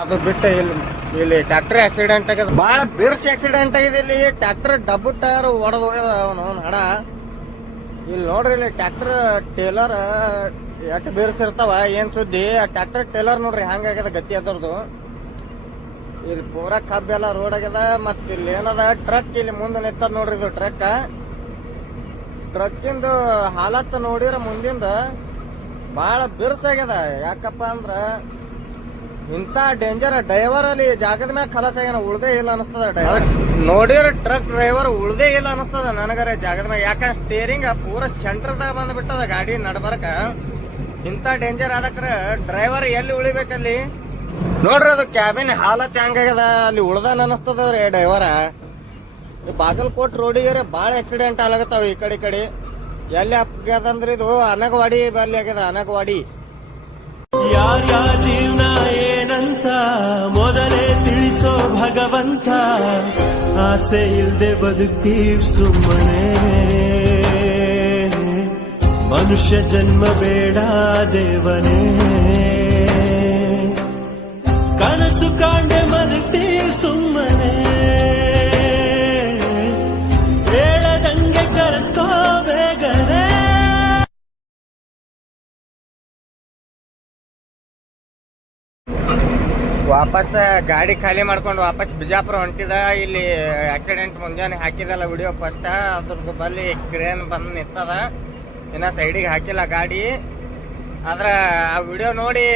ಅದು ಬಿಟ್ಟು ಇಲ್ಲಿ ಟ್ರ್ಯಾಕ್ಟರ್ ಆಕ್ಸಿಡೆಂಟ್ ಆಗ್ಯದ, ಬಾಳ ಬಿರ್ಸ್ ಆಕ್ಸಿಡೆಂಟ್ ಆಗಿದೆ. ಇಲ್ಲಿ ಟ್ರ್ಯಾಕ್ಟರ್ ಡಬ್ಬು ಟೈರ್ ಒಡೆದ್ ಹೋಗ್ಯದ ಅವನು ಹಡ. ಇಲ್ಲಿ ನೋಡ್ರಿ, ಇಲ್ಲಿ ಟ್ರ್ಯಾಕ್ಟರ್ ಟೇಲರ್ ಎಟ್ ಬಿರ್ಸಿರ್ತಾವ ಏನ್ ಸುದ್ದಿ. ಆ ಟ್ರ್ಯಾಕ್ಟರ್ ಟೇಲರ್ ನೋಡ್ರಿ ಹಂಗಾಗ್ಯದ ಗತಿ ಅದರದು. ಇಲ್ಲಿ ಪೂರಾ ಕಬ್ಬೆಲ್ಲ ರೋಡ್ ಆಗ್ಯದ. ಮತ್ ಇಲ್ಲಿ ಏನದ ಟ್ರಕ್ ಇಲ್ಲಿ ಮುಂದೆ ನಿಂತದ ನೋಡ್ರಿ. ಇದು ಟ್ರಕ್ಕಿಂದು ಹಾಲತ್ ನೋಡಿರ ಮುಂದಿಂದ ಬಾಳ ಬಿರ್ಸಾಗ್ಯದ. ಯಾಕಪ್ಪ ಅಂದ್ರ ಇಂತ ಡೇಂಜರ್ ಡ್ರೈವರ್ ಅಲ್ಲಿ ಜಾಗದ ಮ್ಯಾಗ ಖಲಾಸ ಆಗ್ಯಾನ, ಉಳ್ದೇ ಇಲ್ಲ ಅನಸ್ತದ. ನೋಡಿರ ಟ್ರಕ್ ಡ್ರೈವರ್ ಉಳ್ದೇ ಇಲ್ಲ ಅನಸ್ತದ ನನಗರ ಜಾಗದ ಮ್ಯಾಗ. ಯಾಕಂದ್ರೆ ಸ್ಟೇರಿಂಗ್ ಪೂರ ಸೆಂಟರ್ದಾಗ ಬಂದ್ಬಿಟ್ಟದ ಗಾಡಿ ನಡ್ಬರ್ಕ. ಇಂತ ಡೇಂಜರ್ ಆದಕ್ರ ಡ್ರೈವರ್ ಎಲ್ಲಿ ಉಳಿಬೇಕಲ್ಲಿ ನೋಡ್ರಿ. ಅದು ಕ್ಯಾಬಿನ್ ಹಾಲತ್ ಹೆಂಗಾಗ್ಯದ, ಅಲ್ಲಿ ಉಳ್ದಾನ ಅನಸ್ತದ್ರಿ ಡ್ರೈವರ. ಬಾಗಲಕೋಟ್ ರೋಡಿಗೆ ಬಾಳ ಆಕ್ಸಿಡೆಂಟ್ ಆಗ್ಲತ್ತಾವ ಈ ಕಡೆ. ಎಲ್ಲಿ ಆಗ್ಯದಂದ್ರ ಇದು ಅನಗವಾಡಿ ಬಲ್ಲಿ ಆಗ್ಯದ. ಅನಗವಾಡಿ ಯಾರ್ಯ ಜೀವನ ಏನಂತ ಮೊದಲೇ ತಿಳಿಸೋ ಭಗವಂತ. ಆಸೆ ಇಲ್ದೆ ಬದುಕ್ತೀವ್ ಸುಮ್ಮನೆ, ಮನುಷ್ಯ ಜನ್ಮ ಬೇಡ ದೇವನೇ. ಕನಸು ಕಾಂಡೆ ಮಲಗ್ತೀವ್ ಸುಮ್ಮನೆ, ಹೇಳದಂಗೆ ಕರೆಸ್ಕೋ ಬೇಗನೆ. ವಾಪಸ್ ಗಾಡಿ ಖಾಲಿ ಮಾಡ್ಕೊಂಡು ವಾಪಸ್ ಬಿಜಾಪುರ ಹೊಂಟಿದ. ಇಲ್ಲಿ ಆಕ್ಸಿಡೆಂಟ್ ಮುಂಜಾನೆ ಹಾಕಿದಲ್ಲ ವಿಡಿಯೋ ಫಸ್ಟ್, ಅದ್ರದ್ದು ಬಲ್ಲಿ ಕ್ರೇನ್ ಬಂದು ನಿಂತದ. ಇನ್ನ ಸೈಡಿಗೆ ಹಾಕಿಲ್ಲ ಗಾಡಿ. ಆದ್ರ ಆ ವಿಡಿಯೋ ನೋಡಿ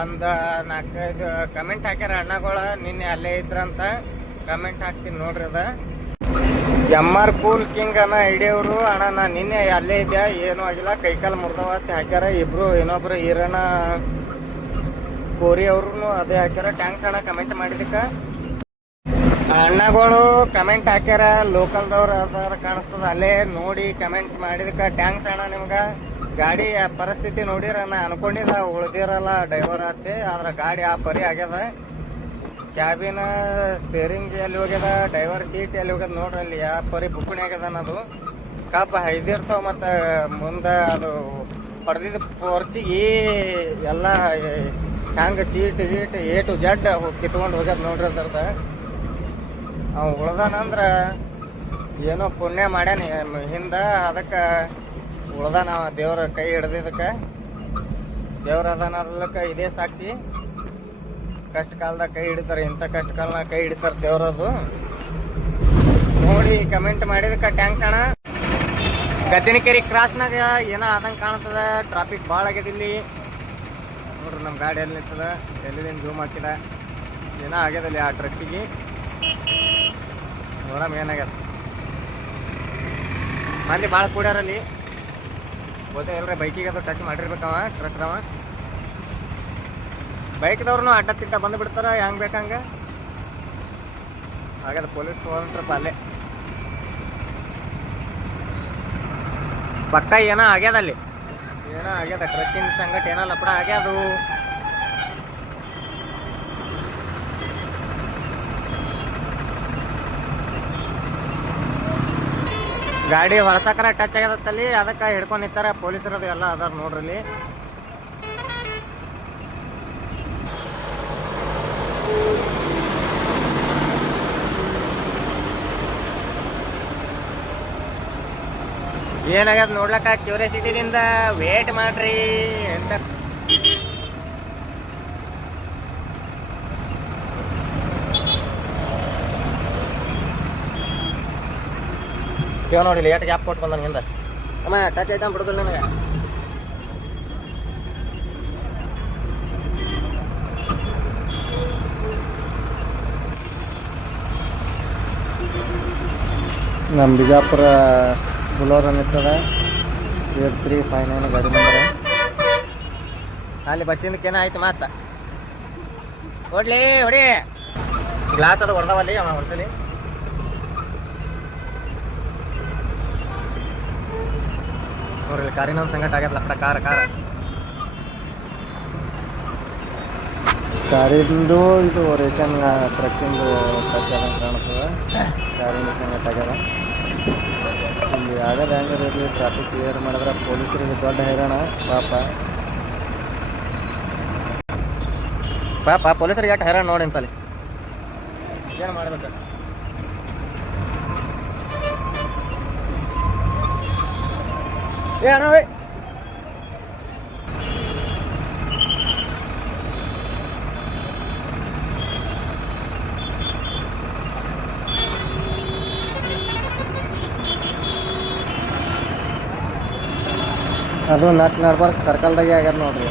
ಒಂದು 4-5 ಕಮೆಂಟ್ ಹಾಕ್ಯಾರ ಅಣ್ಣಗಳು. ನಿನ್ನೆ ಅಲ್ಲೇ ಇದ್ರಂತ ಕಮೆಂಟ್ ಹಾಕ್ತೀನಿ ನೋಡ್ರಿ. ಅದ MR ಕೂಲ್ ಕಿಂಗ್ ಅನ್ನ ಹಿಡಿಯವರು. ಅಣ್ಣ ನಾ ನಿನ್ನೆ ಅಲ್ಲೇ ಇದ್ದೆ, ಏನೂ ಆಗಿಲ್ಲ, ಕೈಕಾಲು ಮುರ್ದವ ಅಂತ ಹಾಕ್ಯಾರ. ಇನ್ನೊಬ್ರು ಈರಣ್ಣ ಕೋರಿ ಅವ್ರು ಅದೇ ಹಾಕ್ಯಾರ. ಟ್ಯಾಂಕ್ಸ್ ಅಣ್ಣ ಕಮೆಂಟ್ ಮಾಡಿದಕ್ಕ. ಅಣ್ಣಗಳು ಕಮೆಂಟ್ ಹಾಕ್ಯಾರ, ಲೋಕಲ್ದವ್ರು ಅದಾರ ಕಾಣಿಸ್ತದ. ಅಲ್ಲೇ ನೋಡಿ ಕಮೆಂಟ್ ಮಾಡಿದಕ್ಕ ಟ್ಯಾಂಕ್ಸ್ ಅಣ್ಣ ನಿಮ್ಗ. ಗಾಡಿ ಪರಿಸ್ಥಿತಿ ನೋಡಿರ ನಾ ಅನ್ಕೊಂಡಿದ್ದ ಉಳ್ದಿರಲ್ಲ ಡ್ರೈವರ್ ಆತಿ, ಆದ್ರ ಗಾಡಿ ಆ ಪರಿ ಆಗ್ಯದ. ಕ್ಯಾಬಿನ ಸ್ಟೇರಿಂಗ್ ಎಲ್ಲಿ ಹೋಗ್ಯದ, ಡ್ರೈವರ್ ಸೀಟ್ ಎಲ್ಲಿ ಹೋಗ್ಯದ ನೋಡ್ರಿ. ಅಲ್ಲಿ ಯಾವ ಪರಿ ಬುಕ್ಕಣಿ ಆಗ್ಯದ ಅನ್ನೋದು. ಕಬ್ಬ ಹೈದಿರ್ತಾವ ಮತ್ತ ಮುಂದ ಅದು ಪಡೆದಿದ್ದ ಪೋರ್ಸಿಗೆ ಎಲ್ಲ ಹ್ಯಾಂಗ ಸೀಟ್ ಗೀಟ್ A to Z ಕಿತ್ಕೊಂಡು ಹೋಗ್ಯದ ನೋಡ್ರಿ. ಅದ್ರದ ಅವ್ ಉಳ್ದಾನಂದ್ರ ಏನೋ ಪುಣ್ಯ ಮಾಡ್ಯಾನ ಹಿಂದ, ಅದಕ್ಕ ಉಳ್ದಾನ. ದೇವ್ರ ಕೈ ಹಿಡ್ದಿದ್ದಕ್ಕ ದೇವ್ರ ಅದಾನ ಅದಕ್ಕ ಇದೇ ಸಾಕ್ಷಿ. ಕಷ್ಟ ಕಾಲದಾಗ ಕೈ ಹಿಡಿತಾರೆ, ಇಂಥ ಕಷ್ಟ ಕಾಲದಾಗ ಕೈ ಹಿಡಿತಾರ ದೇವ್ರದು. ನೋಡಿ ಕಮೆಂಟ್ ಮಾಡಿದಕ್ಕ ಟ್ಯಾಂಕ್ಸ್ ಅಣ್ಣ. ಗದ್ದಿನಕೆರೆ ಕ್ರಾಸ್ನಾಗ ಏನೋ ಆದಂಗೆ ಕಾಣ್ತದ. ಟ್ರಾಫಿಕ್ ಭಾಳ ಆಗ್ಯದ ಇಲ್ಲಿ ನೋಡ್ರಿ. ನಮ್ಮ ಗಾಡಿ ಎಲ್ಲಿ ನಿಂತದ, ಎಲ್ಲಿಂದ ಜೂಮ್ ಹಾಕಿದ, ಏನೋ ಆಗ್ಯದಲ್ಲಿ ಆ ಟ್ರಕ್ಕಿಗೆ. ನೋಡಮ್ ಏನಾಗ್ಯದ. ಮಂದಿ ಭಾಳ ಕೂಡ್ಯಾರಲ್ಲಿ ಗೊತ್ತೇ ಇಲ್ರಿ. ಬೈಕಿಗೆ ಅದು ಟಚ್ ಮಾಡಿರ್ಬೇಕವ ಟ್ರಕ್ದವ. ಬೈಕ್ದವ್ರು ಅಡ್ಡ ತಿಟ್ಟ ಬಂದು ಬಿಡ್ತಾರ ಹೆಂಗೆ ಬೇಕಂಗೆ. ಆಗ್ಯದ ಪೊಲೀಸ್ ತೊಗೊಂಡ್ರಪ್ಪ ಅಲ್ಲೇ ಪಕ್ಕ ಏನೋ ಆಗ್ಯದ. ಅಲ್ಲಿ ಏನೋ ಆಗ್ಯದ, ಟ್ರಕ್ಕಿನ ಸಂಗಟ ಏನೋ ಲಪಡ ಆಗ್ಯದು. ಗಾಡಿ ಹೊರಸಕರ ಟಚ್ ಆಗ್ಯದತ್ತಲ್ಲಿ, ಅದಕ್ಕೆ ಹಿಡ್ಕೊಂಡು ನಿಂತಾರ ಪೊಲೀಸರದು ಎಲ್ಲ ಅದಾರ ನೋಡ್ರಲ್ಲಿ. ಏನಾಗ್ಯದ ನೋಡ್ಲಕ್ಕ ಕ್ಯೂರಿಯಾಸಿಟಿದಿಂದ ವೇಟ್ ಮಾಡ್ರಿ ಅಂತ. ಇವ ನೋಡಿಲ್ಲ ಎಷ್ಟು ಗ್ಯಾಪ್ ಕೊಟ್ಟು ಬಂದ ಹಿಂದೆ. ಅಮ್ಮ ಟಚ್ ಆಯ್ತಾ ಬಿಡೋದಿಲ್ಲ ನನಗೆ. ನಮ್ಮ ಬಿಜಾಪುರ ಬುಲೋರ ನಿಂತದ 8359 ಗಾಡಿ ನಂಬರ್. ಅಲ್ಲಿ ಬಸ್ಸಿಂದಕ್ಕೆ ಏನಾಯ್ತು ಮಾತ ಹೊಡ್ಲಿ ಹೊಡಿ. ಗ್ಲಾಸ್ ಅದು ಹೊಡೆದವಲ್ಲಿ ಅವ ಹೊಡ್ತಲಿ. ನೋಡ್ರಿ ಕಾರಿನೊಂದು ಸಂಗಟ ಆಗ್ಯದ ಲಪಡ. ಕಾರಿಂದು ಇದು ರೇಷನ್ ಟ್ರಕ್ಕಿಂದು ಟಚ್ ಆದಂಗೆ ಕಾಣ್ತದೆ. ಕಾರಿನ ಸಂಗಟ ಆಗ್ಯದ. ಇಲ್ಲಿ ಆಗದ ಹೆಂಗಾರ ಇರಲಿ, ಟ್ರಾಫಿಕ್ ಕ್ಲಿಯರ್ ಮಾಡಿದ್ರೆ ಪೊಲೀಸರಿಗೆ ದೊಡ್ಡ ಹೈರಾಣ ಪಾಪ. ಪಾಪ ಪೊಲೀಸರಿಗೆ ಎಷ್ಟು ಹೈರಾಣ ನೋಡಿ ಅಂತಲ್ಲಿ ಏನು ಮಾಡ್ಬೇಕು. ಏ ಅಣ್ಣವೇ ಅದು ನಟ್ ನಡ್ಬಾರ್ದು ಸರ್ಕಲ್ದಾಗೆ ಆಗ್ಯದ ನೋಡ್ರಿ.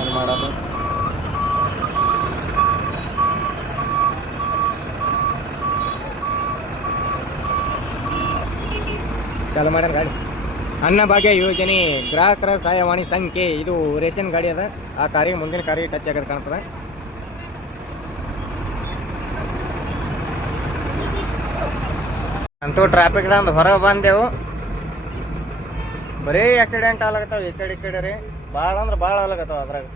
ಏನು ಮಾಡೋದು. ಚಾಲು ಮಾಡ್ಯಾರ ಗಾಡಿ. ಅನ್ನಭಾಗ್ಯ ಯೋಜನೆ ಗ್ರಾಹಕರ ಸಹಾಯವಾಣಿ ಸಂಖ್ಯೆ. ಇದು ರೇಷನ್ ಗಾಡಿ ಅದ. ಆ ಕಾರಿಗೆ ಮುಂದಿನ ಕಾರಿಗೆ ಟಚ್ ಆಗೋದು ಕಾಣ್ತದೆ. ಅಂತೂ ಟ್ರಾಫಿಕ್ದಂದು ಹೊರಗೆ ಬಂದೆವು. ಬರೀ ಆಕ್ಸಿಡೆಂಟ್ ಆಗ್ಲಾಗತ್ತಾವ ಈ ಕಡೆ ರೀ. ಭಾಳ ಅಂದ್ರೆ ಭಾಳ ಆಗ್ಲಾಗತ್ತಾವ ಅದ್ರಾಗ.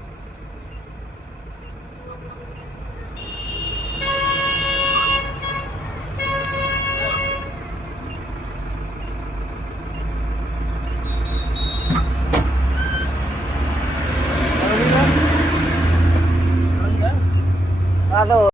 ಅದು